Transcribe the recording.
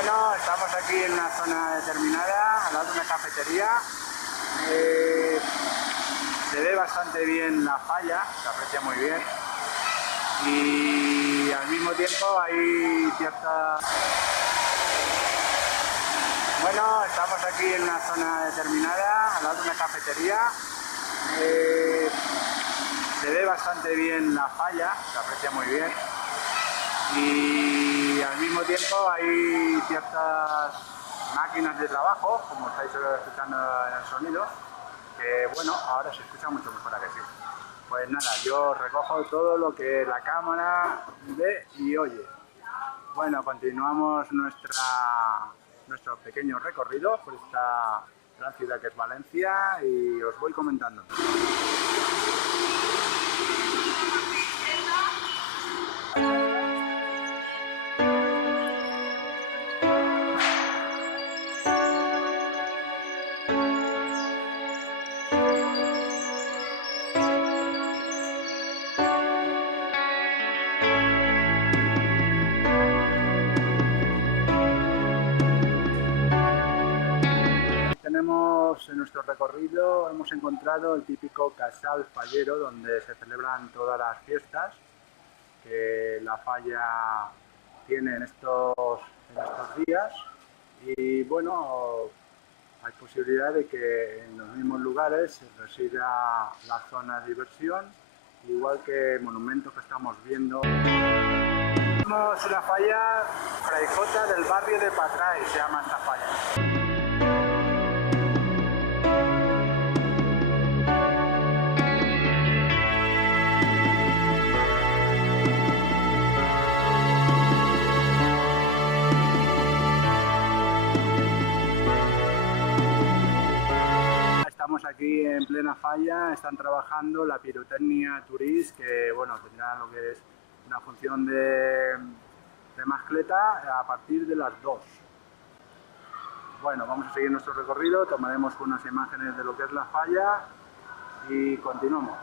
Bueno, estamos aquí en una zona determinada, al lado de una cafetería. Se ve bastante bien la falla, se aprecia muy bien. Y al mismo tiempo hay cierta... Bueno, estamos aquí en una zona determinada, al lado de una cafetería. Se ve bastante bien la falla, se aprecia muy bien. Y al mismo tiempo hay ciertas máquinas de trabajo, como estáis escuchando en el sonido, que bueno, ahora se escucha mucho mejor a que sí. Pues nada, yo recojo todo lo que la cámara ve y oye. Bueno, continuamos nuestro pequeño recorrido por esta gran ciudad que es Valencia y os voy comentando. En nuestro recorrido hemos encontrado el típico casal fallero donde se celebran todas las fiestas que la falla tiene en estos días y bueno, hay posibilidad de que en los mismos lugares resida la zona de diversión, igual que monumentos que estamos viendo. Tenemos una falla Fray Jota del barrio de Patray, se llama esta falla. Estamos aquí en plena falla, están trabajando la pirotecnia Turís, que bueno, tendrá lo que es una función de mascleta a partir de las 2. Bueno, vamos a seguir nuestro recorrido, tomaremos unas imágenes de lo que es la falla y continuamos.